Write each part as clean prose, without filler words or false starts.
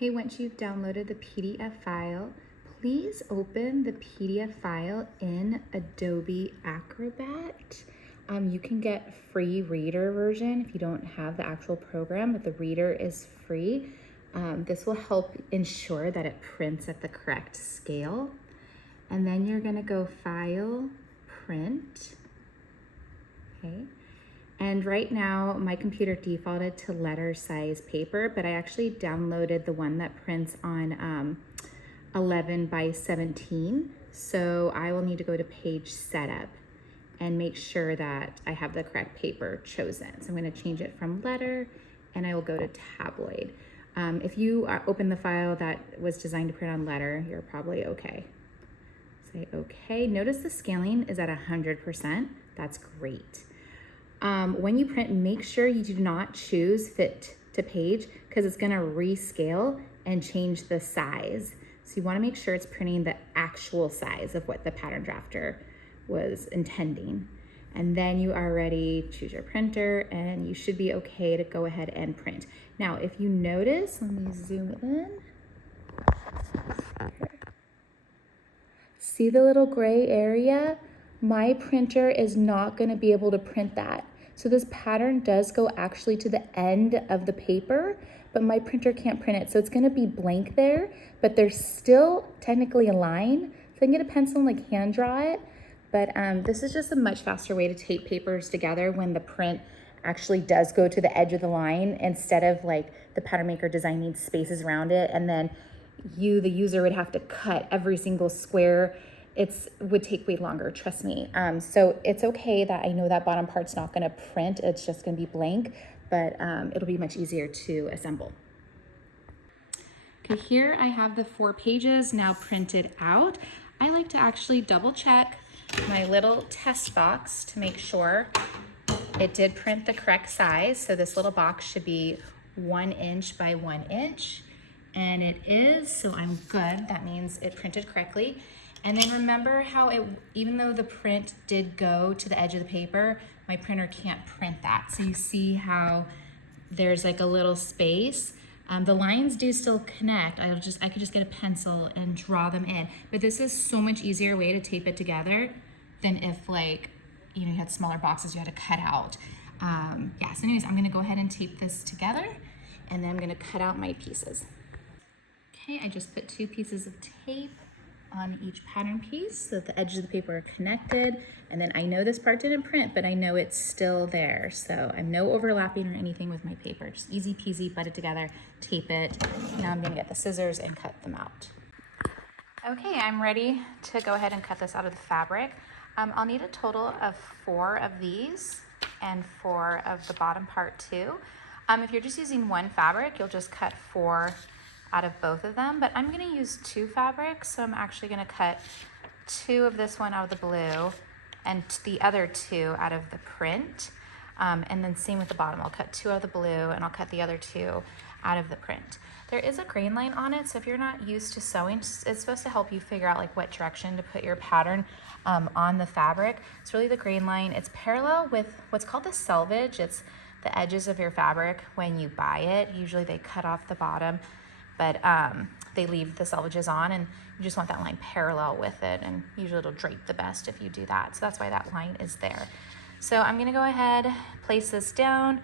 Okay, once you've downloaded the PDF file, please open the PDF file in Adobe Acrobat. You can get free reader version if you don't have the actual program, but the reader is free. This will help ensure that it prints at the correct scale. And then you're gonna go File, Print, okay? And right now my computer defaulted to letter size paper, but I actually downloaded the one that prints on 11 by 17. So I will need to go to page setup and make sure that I have the correct paper chosen. So I'm gonna change it from letter and I will go to tabloid. If you open the file that was designed to print on letter, you're probably okay. Say okay. Notice the scaling is at 100%. That's great. When you print, make sure you do not choose fit to page because it's gonna rescale and change the size. So you wanna make sure it's printing the actual size of what the pattern drafter was intending. And then you are ready to choose your printer and you should be okay to go ahead and print. Now, if you notice, let me zoom in. See the little gray area? My printer is not gonna be able to print that. So this pattern does go actually to the end of the paper, but my printer can't print it. So it's gonna be blank there, but there's still technically a line. So I can get a pencil and like hand draw it, but this is just a much faster way to tape papers together when the print actually does go to the edge of the line instead of like the pattern maker designing spaces around it and then you, the user, would have to cut every single square. It would take way longer, trust me. So it's okay that I know that bottom part's not gonna print, it's just gonna be blank, but it'll be much easier to assemble. Okay, here I have the 4 pages now printed out. I like to actually double check my little test box to make sure it did print the correct size. So this little box should be 1 inch by 1 inch. And it is, so I'm good. That means it printed correctly. And then remember how even though the print did go to the edge of the paper, my printer can't print that. So you see how there's like a little space. The lines do still connect. I could just get a pencil and draw them in. But this is so much easier way to tape it together than if like, you know, you had smaller boxes you had to cut out. Yeah, so anyways, I'm gonna go ahead and tape this together and then I'm gonna cut out my pieces. Okay, I just put 2 pieces of tape on each pattern piece so that the edges of the paper are connected. And then I know this part didn't print, but I know it's still there. So I'm no overlapping or anything with my paper. Just easy peasy, butt it together, tape it. Now I'm gonna get the scissors and cut them out. Okay, I'm ready to go ahead and cut this out of the fabric. I'll need a total of 4 of these and 4 of the bottom part too. If you're just using one fabric, you'll just cut 4 out of both of them, but I'm gonna use 2 fabrics, so I'm actually gonna cut 2 of this one out of the blue and the other 2 out of the print. And then same with the bottom, I'll cut 2 out of the blue and I'll cut the other 2 out of the print. There is a grain line on it, so if you're not used to sewing, it's supposed to help you figure out like what direction to put your pattern on the fabric. It's really the grain line. It's parallel with what's called the selvage. It's the edges of your fabric when you buy it. Usually they cut off the bottom, but they leave the selvages on and you just want that line parallel with it, and usually it'll drape the best if you do that. So that's why that line is there. So I'm gonna go ahead, place this down.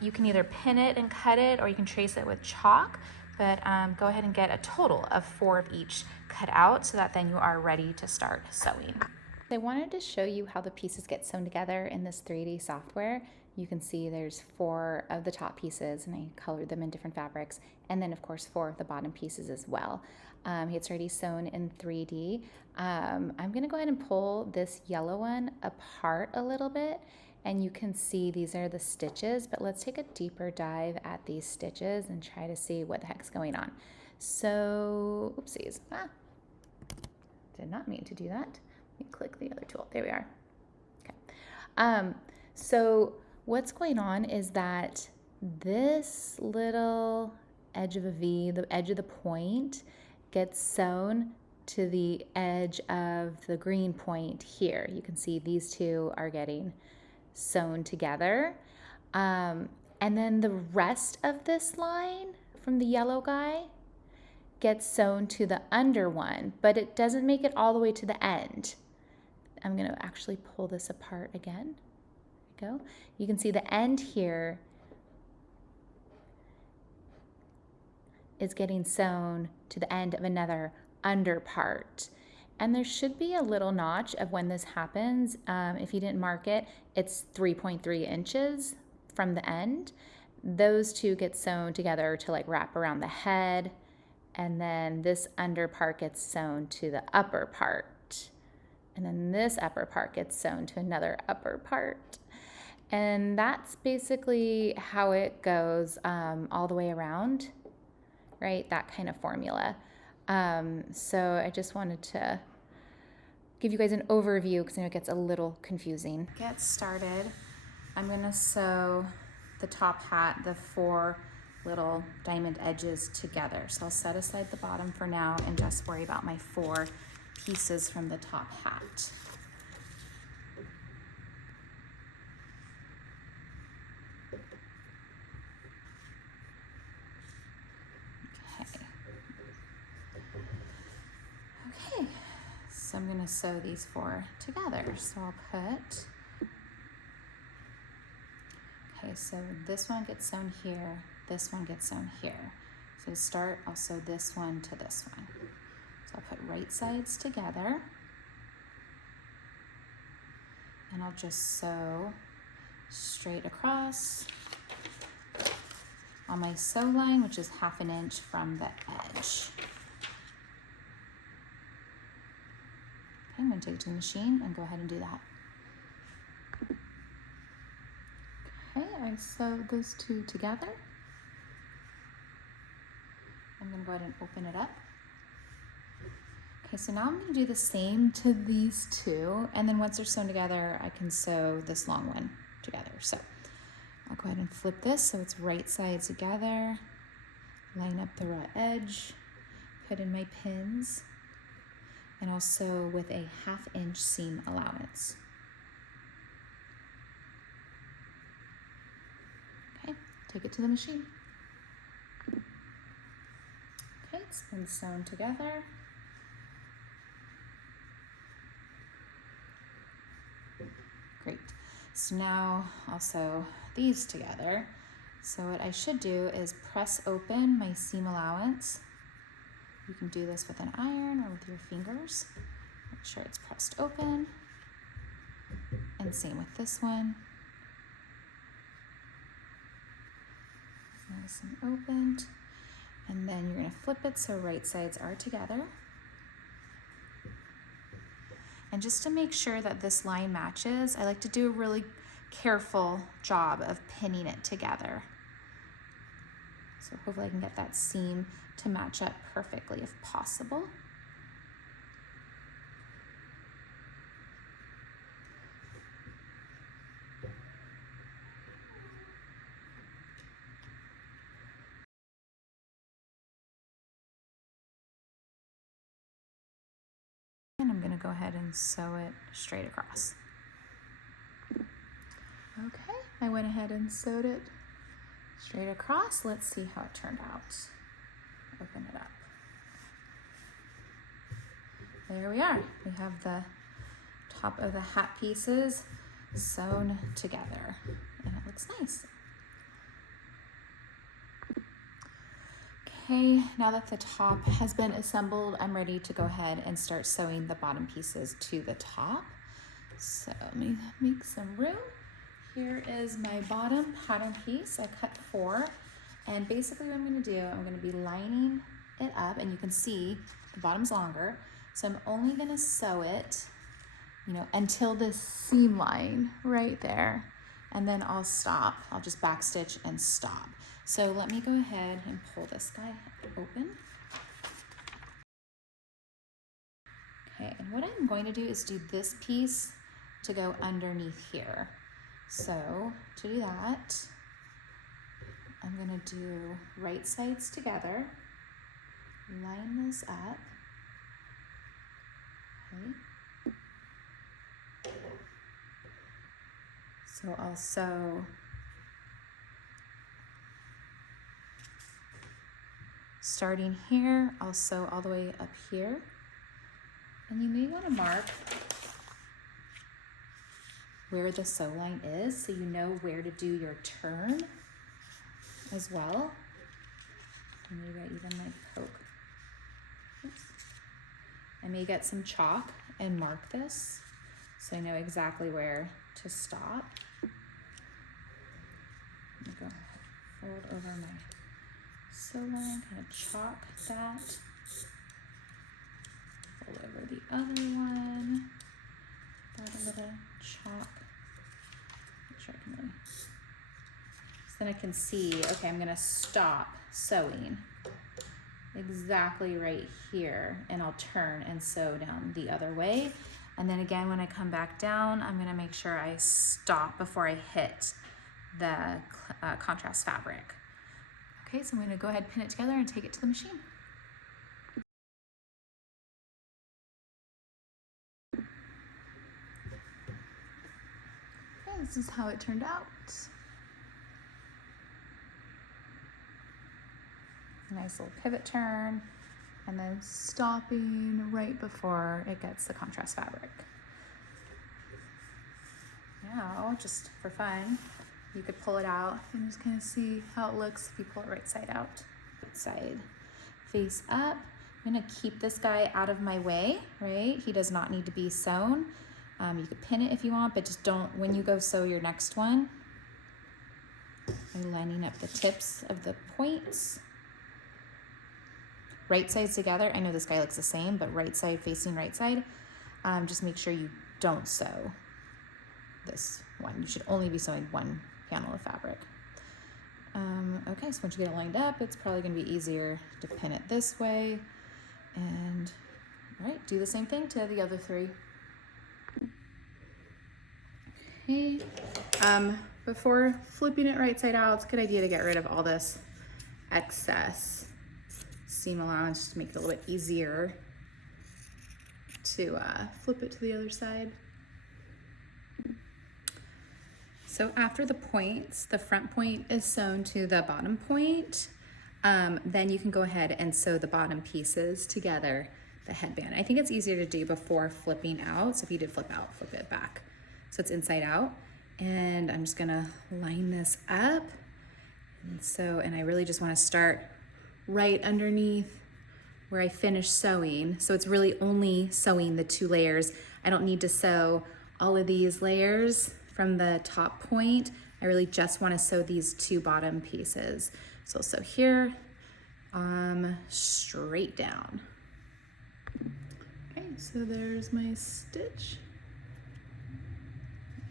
You can either pin it and cut it or you can trace it with chalk, but go ahead and get a total of 4 of each cut out so that then you are ready to start sewing. I wanted to show you how the pieces get sewn together in this 3D software. You can see there's 4 of the top pieces and I colored them in different fabrics, and then of course 4 of the bottom pieces as well. It's already sewn in 3D. I'm gonna go ahead and pull this yellow one apart a little bit and you can see these are the stitches, but let's take a deeper dive at these stitches and try to see what the heck's going on. So, oopsies, did not mean to do that. Let me click the other tool, there we are. Okay, so what's going on is that this little edge of a V, the edge of the point, gets sewn to the edge of the green point here. You can see these 2 are getting sewn together. And then the rest of this line from the yellow guy gets sewn to the under one, but it doesn't make it all the way to the end. I'm gonna actually pull this apart again. There we go. You can see the end here is getting sewn to the end of another under part. And there should be a little notch of when this happens. If you didn't mark it, it's 3.3 inches from the end. Those two get sewn together to like wrap around the head. And then this under part gets sewn to the upper part. And then this upper part gets sewn to another upper part. And that's basically how it goes all the way around, right? That kind of formula. So I just wanted to give you guys an overview because I know it gets a little confusing. Get started. I'm gonna sew the top hat, the 4 little diamond edges together. So I'll set aside the bottom for now and just worry about my 4 pieces from the top hat. Okay, so I'm gonna sew these 4 together. So I'll put, okay, so this one gets sewn here, this one gets sewn here. So to start, I'll sew this one to this one. So I'll put right sides together, and I'll just sew straight across on my sew line, which is 1/2 inch from the edge. Okay, I'm going to take it to the machine and go ahead and do that. Okay, I sewed those 2 together. I'm going to go ahead and open it up. Okay, so now I'm going to do the same to these 2, and then once they're sewn together, I can sew this long one together. So I'll go ahead and flip this so it's right sides together, line up the raw edge, put in my pins, and I'll sew with a 1/2 inch seam allowance. Okay, take it to the machine. Okay, it's been sewn together. Great. So now I'll sew these together. So what I should do is press open my seam allowance. You can do this with an iron or with your fingers. Make sure it's pressed open. And same with this one. Nice and opened. And then you're going to flip it so right sides are together. And just to make sure that this line matches, I like to do a really careful job of pinning it together. So hopefully I can get that seam to match up perfectly if possible. And I'm going to go ahead and sew it straight across. Okay, I went ahead and sewed it straight across. Let's see how it turned out. Open it up. There we are. We have the top of the hat pieces sewn together, and it looks nice. Okay, now that the top has been assembled, I'm ready to go ahead and start sewing the bottom pieces to the top. So let me make some room. Here is my bottom pattern piece. I cut 4, and basically what I'm going to do, I'm going to be lining it up, and you can see the bottom's longer. So I'm only going to sew it, until this seam line right there, and then I'll stop. I'll just backstitch and stop. So let me go ahead and pull this guy open. Okay, and what I'm going to do is do this piece to go underneath here. So to do that, I'm going to do right sides together, line this up. Okay. So I'll sew starting here, I'll sew all the way up here. And you may want to mark where the sew line is so you know where to do your turn as well. And maybe I even like poke. Oops. I may get some chalk and mark this so I know exactly where to stop. I'm gonna go fold over my sew line, kind of chalk that. Fold over the other one. Add a little chalk. Make sure I can really. So then I can see, okay, I'm gonna stop sewing exactly right here, and I'll turn and sew down the other way. And then again, when I come back down, I'm gonna make sure I stop before I hit the contrast fabric. Okay, so I'm gonna go ahead and pin it together and take it to the machine. Okay, this is how it turned out. Nice little pivot turn, and then stopping right before it gets the contrast fabric. Now, just for fun, you could pull it out and just kind of see how it looks if you pull it right side out. Right side face up. I'm gonna keep this guy out of my way, right? He does not need to be sewn. You could pin it if you want, but just don't, when you go sew your next one, I'm lining up the tips of the points. Right sides together. I know this guy looks the same, but right side facing right side. Just make sure you don't sew this one. You should only be sewing one panel of fabric. Okay, so once you get it lined up, it's probably gonna be easier to pin it this way. And all right, do the same thing to the other three. Okay, before flipping it right side out, it's a good idea to get rid of all this excess seam allowance just to make it a little bit easier to flip it to the other side. So after the points, the front point is sewn to the bottom point, then you can go ahead and sew the bottom pieces together, the headband. I think it's easier to do before flipping out. So if you did flip out, flip it back. So it's inside out. And I'm just gonna line this up. And I really just wanna start right underneath where I finished sewing. So it's really only sewing the 2 layers. I don't need to sew all of these layers from the top point. I really just want to sew these 2 bottom pieces. So I'll sew here, straight down. Okay, so there's my stitch.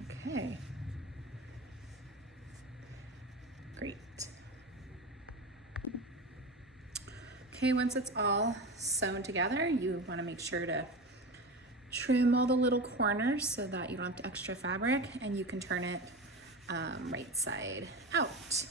Okay. Great. Okay, once it's all sewn together, you want to make sure to trim all the little corners so that you don't have to extra fabric, and you can turn it right side out.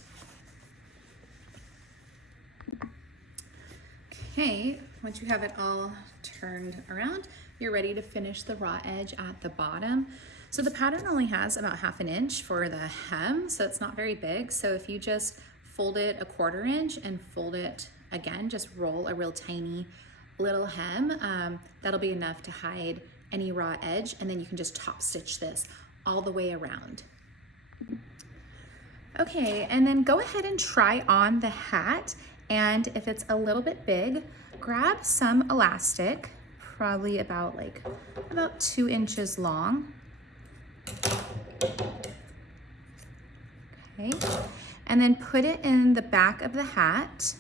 Okay, once you have it all turned around, you're ready to finish the raw edge at the bottom. So the pattern only has about 1/2 inch for the hem, so it's not very big. So if you just fold it 1/4 inch and fold it again, just roll a real tiny little hem, that'll be enough to hide any raw edge, and then you can just top stitch this all the way around. Okay, and then go ahead and try on the hat, and if it's a little bit big, grab some elastic, probably about 2 inches long. Okay, and then put it in the back of the hat.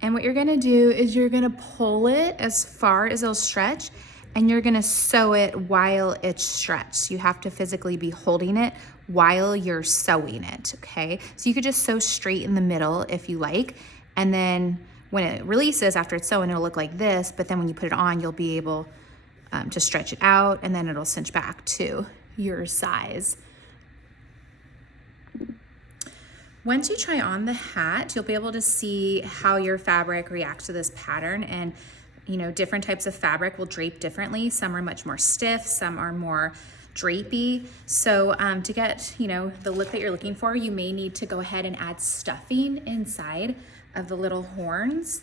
And what you're gonna do is you're gonna pull it as far as it'll stretch, and you're gonna sew it while it's stretched. You have to physically be holding it while you're sewing it, okay? So you could just sew straight in the middle if you like, and then when it releases after it's sewn, it'll look like this, but then when you put it on, you'll be able to stretch it out, and then it'll cinch back to your size. Once you try on the hat, you'll be able to see how your fabric reacts to this pattern, and different types of fabric will drape differently. Some are much more stiff, some are more drapey. So to get the look that you're looking for, you may need to go ahead and add stuffing inside of the little horns.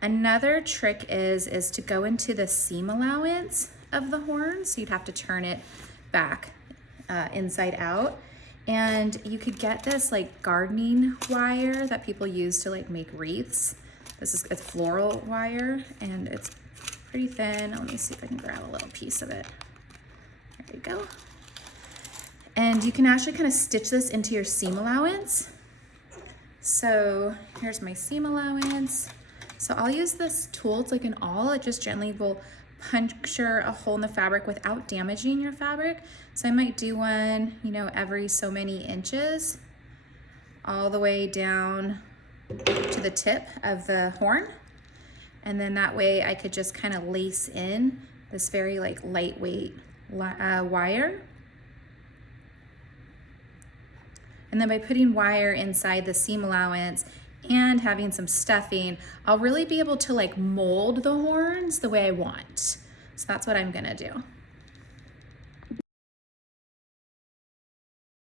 Another trick is to go into the seam allowance of the horns. So you'd have to turn it back inside out. And you could get this like gardening wire that people use to like make wreaths. It's floral wire and it's pretty thin. Let me see if I can grab a little piece of it. There you go. And you can actually kind of stitch this into your seam allowance. So here's my seam allowance. So I'll use this tool, it's like an awl. It just gently will puncture a hole in the fabric without damaging your fabric. So I might do one, you know, every so many inches, all the way down to the tip of the horn. And then that way I could just kind of lace in this very like lightweight wire. And then by putting wire inside the seam allowance and having some stuffing, I'll really be able to like mold the horns the way I want. So that's what I'm gonna do.